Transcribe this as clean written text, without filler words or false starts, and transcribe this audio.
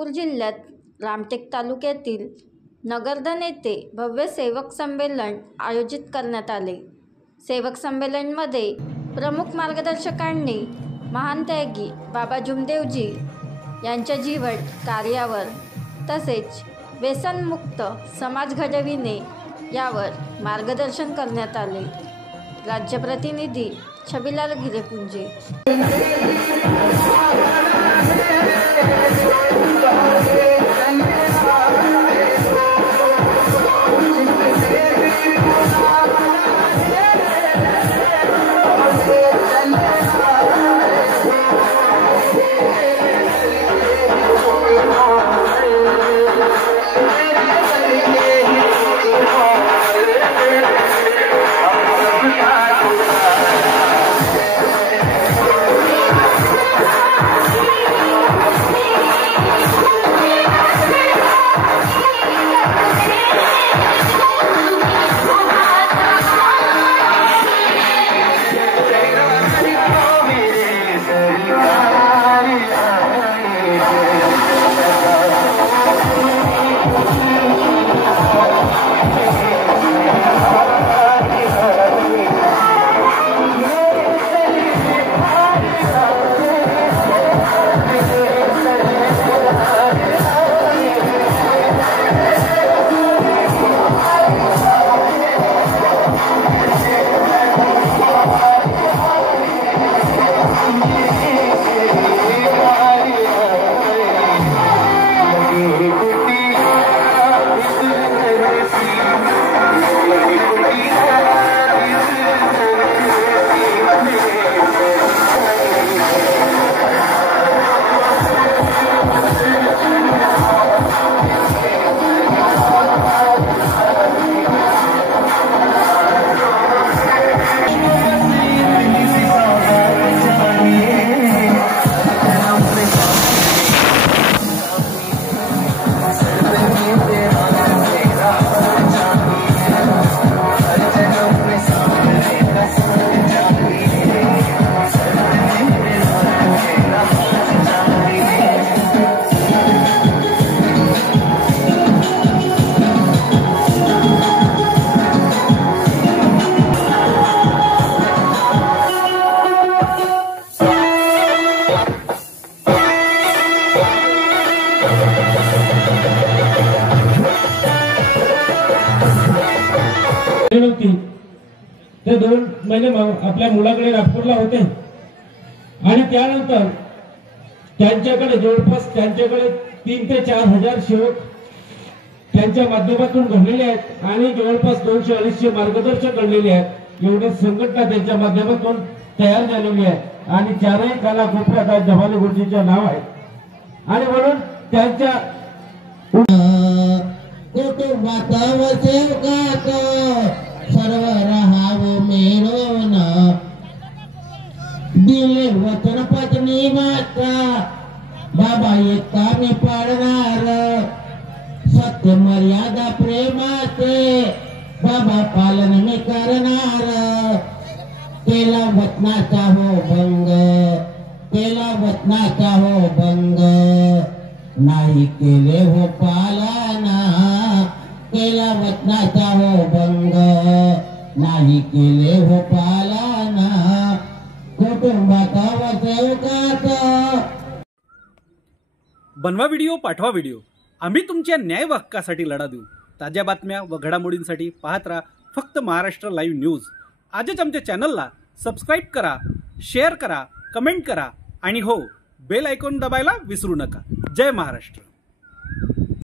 नागपूर जिल्ह्यात रामटेक तालुक्यातील नगरधन येथे भव्य सेवक संमेलन आयोजित करण्यात आले। सेवक संमेलनमध्ये प्रमुख मार्गदर्शकांनी महान त्यागी बाबा जुमदेवजी यांच्या जीवन कार्यावर तसेच व्यसनमुक्त समाज घडविणे यावर मार्गदर्शन करण्यात आले। राज्य प्रतिनिधी छबिलाल गिरेपुंजे। ते 2 महिने आपल्या मुलाकडे नागपूरला होते आणि त्यानंतर त्यांच्याकडे जवळपास 3 ते 4 हजार सेवक त्यांच्या माध्यमातून घडलेले आहेत आणि जवळपास 200-250 मार्गदर्शक घडलेले आहेत। एवढी संघटना त्यांच्या माध्यमातून तयार झालेली आहे आणि 4ही कला कोपऱ्यात जमाली गुरुजीचे नाव आहे आणि म्हणून त्यांच्या सर्व राहावो मिळून दिले वचन पत्नी माता बाबा इतका मी पाळणार सत्य मर्यादा प्रेमाचे बाबा पालन मी करणार केला वचनाचा हो भंग केला वचनाचा हो भंग नाही केले हो पालना केला वचनाचा हो भंग नाही केले हो पालना कुटुंबाचा व सेवकाचा। बनवा व्हिडिओ पाठवा व्हिडिओ, आम्ही तुमच्या न्याय व हक्कासाठी लढा देऊ। ताज्या बातम्या व घडामोडींसाठी पाहत राहा फक्त महाराष्ट्र लाईव्ह न्यूज। आजच आमच्या चॅनलला सबस्क्राईब करा, शेअर करा, कमेंट करा आणि हो बेल आयकॉन दाबायला विसरू नका। जय महाराष्ट्र।